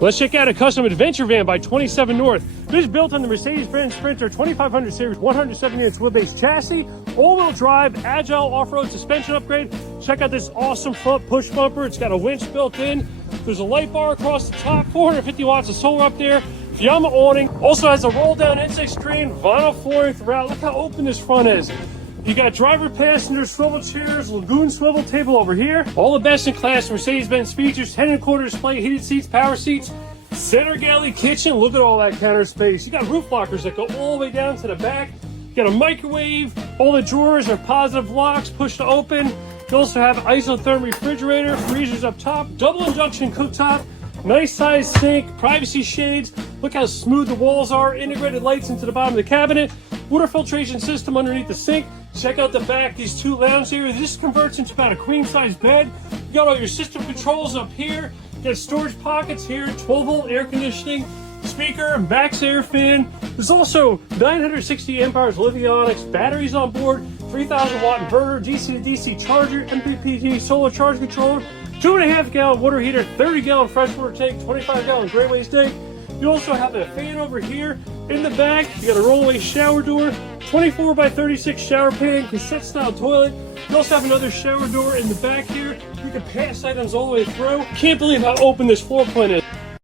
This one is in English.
Let's check out a custom adventure van by 27 North. This is built on the Mercedes-Benz Sprinter 2500 series 170-inch wheelbase chassis, all-wheel drive, agile off-road suspension upgrade. Check out this awesome front push bumper. It's got a winch built in. There's a light bar across the top, 450 watts of solar up there. Fiamma awning. Also has a roll-down inside screen, vinyl flooring throughout. Look how open this front is. You got driver, passenger, swivel chairs, Lagoon swivel table over here. All the best in class Mercedes-Benz features, 10.25 display, heated seats, power seats, center galley kitchen. Look at all that counter space. You got roof lockers that go all the way down to the back. You got a microwave. All the drawers are positive locks, push to open. You also have isotherm refrigerator, freezers up top, double induction cooktop, nice size sink, privacy shades. Look how smooth the walls are, integrated lights into the bottom of the cabinet, water filtration system underneath the sink. Check out the back, these two lounge areas. This converts into about a queen size bed. You got all your system controls up here. You got storage pockets here, 12-volt air conditioning, speaker, max air fan. There's also 960 amp hours Lithionics batteries on board, 3,000 watt inverter, DC to DC charger, MPPT solar charge controller, 2.5 gallon water heater, 30 gallon freshwater tank, 25 gallon gray waste tank. You also have a fan over here. In the back, you got a rollaway shower door, 24 by 36 shower pan, cassette style toilet. You also have another shower door in the back here. You can pass items all the way through. Can't believe how open this floor plan is.